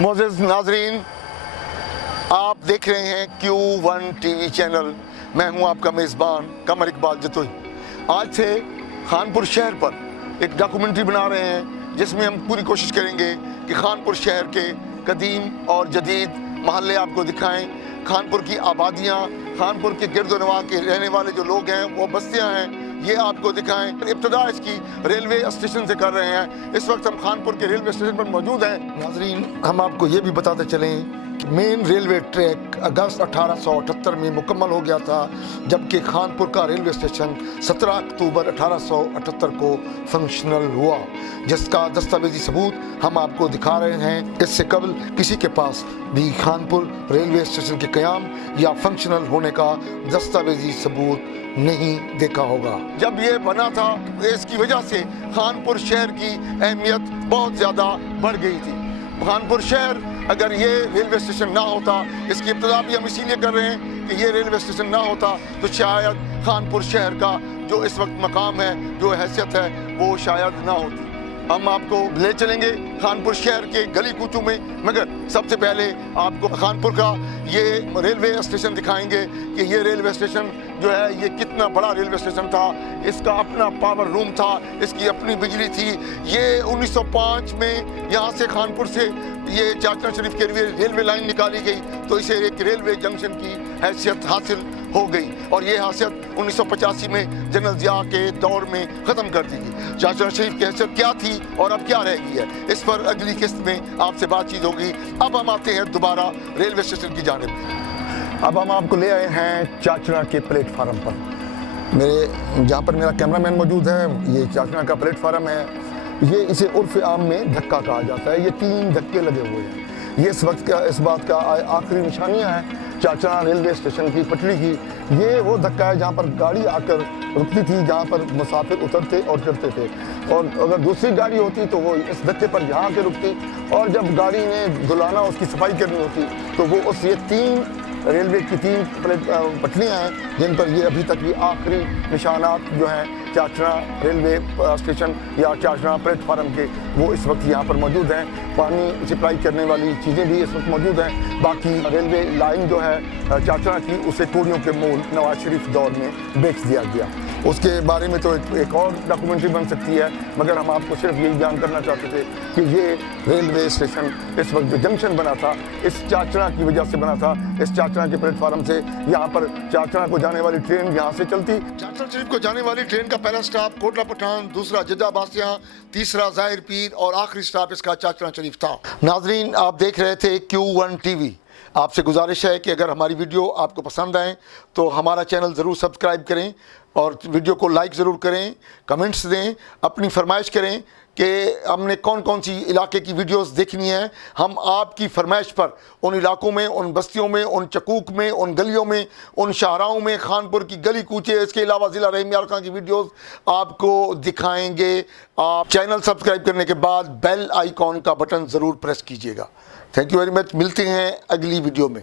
मोअज़्ज़िज़ नाज़रीन, आप देख रहे हैं Q1 टीवी चैनल। मैं हूं आपका मेज़बान कमर इकबाल जतोई। आज से खानपुर शहर पर एक डॉक्यूमेंट्री बना रहे हैं जिसमें हम पूरी कोशिश करेंगे कि खानपुर शहर के कदीम और जदीद महल्ले आपको दिखाएं, खानपुर की आबादियाँ, खानपुर के गिरदोनवा के रहने वाले जो लोग हैं, वो बस्तियाँ हैं, ये आपको दिखाएं। इब्तिदा इसकी रेलवे स्टेशन से कर रहे हैं। इस वक्त हम खानपुर के रेलवे स्टेशन पर मौजूद हैं। नाजरीन, हम आपको ये भी बताते चलें कि मेन रेलवे ट्रैक अगस्त 1878 में मुकम्मल हो गया था, जबकि खानपुर का रेलवे स्टेशन 17 अक्टूबर 1878 को फंक्शनल हुआ, जिसका दस्तावेजी सबूत हम आपको दिखा रहे हैं। इससे कबल किसी के पास भी खानपुर रेलवे स्टेशन के क़याम या फंक्शनल होने का दस्तावेजी सबूत नहीं देखा होगा। जब ये बना था, इसकी वजह से खानपुर शहर की अहमियत बहुत ज़्यादा बढ़ गई थी। खानपुर शहर अगर ये रेलवे स्टेशन ना होता, इसकी इब्तिदा भी हम इसीलिए कर रहे हैं कि ये रेलवे स्टेशन ना होता तो शायद खानपुर शहर का जो इस वक्त मकाम है, जो हैसियत है, वो शायद ना होती। हम आपको ले चलेंगे खानपुर शहर के गली कूचों में, मगर सबसे पहले आपको खानपुर का ये रेलवे स्टेशन दिखाएंगे कि ये रेलवे स्टेशन जो है ये कितना बड़ा रेलवे स्टेशन था। इसका अपना पावर रूम था, इसकी अपनी बिजली थी। ये 1905 में यहाँ से खानपुर से ये चाचना शरीफ के लिए रेलवे लाइन निकाली गई तो इसे एक रेलवे जंक्शन की हैसियत हासिल हो गई, और ये हैसियत 1985 में जनरल ज़िया के दौर में ख़त्म कर दी गई। चाचना शरीफ की हैसियत क्या थी और अब क्या रह गई है, इस पर अगली किस्त में आपसे बातचीत होगी। अब हम आते हैं दोबारा रेलवे स्टेशन की जानिब। अब हम आपको ले आए हैं चाचना के प्लेटफार्म पर। मेरे जहाँ पर मेरा कैमरामैन मौजूद है, ये चाचना का प्लेटफार्म है। ये इसे उर्फ आम में धक्का कहा जाता है। ये 3 धक्के लगे हुए हैं। ये इस वक्त का इस बात का आखिरी निशानियाँ हैं चाचना रेलवे स्टेशन की पटरी की। ये वो धक्का है जहाँ पर गाड़ी आकर रुकती थी, जहाँ पर मुसाफिर उतरते और चढ़ते थे, और अगर दूसरी गाड़ी होती तो वो इस धक्के पर यहाँ आकर रुकती, और जब गाड़ी ने धुलाना, उसकी सफाई करनी होती तो वो उस ये 3 रेलवे की 3 पटरियाँ हैं जिन पर ये अभी तक भी आखिरी निशानात जो हैं चाचना रेलवे स्टेशन या चाचना प्लेटफार्म के, वो इस वक्त यहाँ पर मौजूद हैं। पानी सप्लाई करने वाली चीज़ें भी इस वक्त मौजूद हैं। बाकी रेलवे लाइन जो है चाचना की, उसे कोड़ियों के मोल नवाज शरीफ दौर में बेच दिया गया। उसके बारे में तो एक और डॉक्यूमेंट्री बन सकती है, मगर हम आपको सिर्फ यही बयान करना चाहते थे कि ये रेलवे स्टेशन इस वक्त जो जंक्शन बना था, इस चाचना की वजह से बना था। इस चाचना के प्लेटफार्म से यहाँ पर चाचना को जाने वाली ट्रेन यहाँ से चलती। चाचना शरीफ को जाने वाली ट्रेन का पहला स्टॉप कोटला पठान, दूसरा जद्दा बासिया, तीसरा ज़ाहिर पीर और आखिरी स्टॉप इसका चाचना शरीफ था। नाजरीन, आप देख रहे थे Q1 टीवी। आपसे गुजारिश है कि अगर हमारी वीडियो आपको पसंद आए तो हमारा चैनल ज़रूर सब्सक्राइब करें और वीडियो को लाइक ज़रूर करें, कमेंट्स दें, अपनी फरमाइश करें कि हमने कौन कौन सी इलाके की वीडियोस देखनी है। हम आपकी फरमाइश पर उन इलाकों में, उन बस्तियों में, उन चकूक में, उन गलियों में, उन शाहराओं में, खानपुर की गली कूचे, इसके अलावा ज़िला रहीम यार खां की वीडियोस आपको दिखाएंगे। आप चैनल सब्सक्राइब करने के बाद बेल आइकॉन का बटन ज़रूर प्रेस कीजिएगा। Thank you very much. मिलते हैं अगली वीडियो में।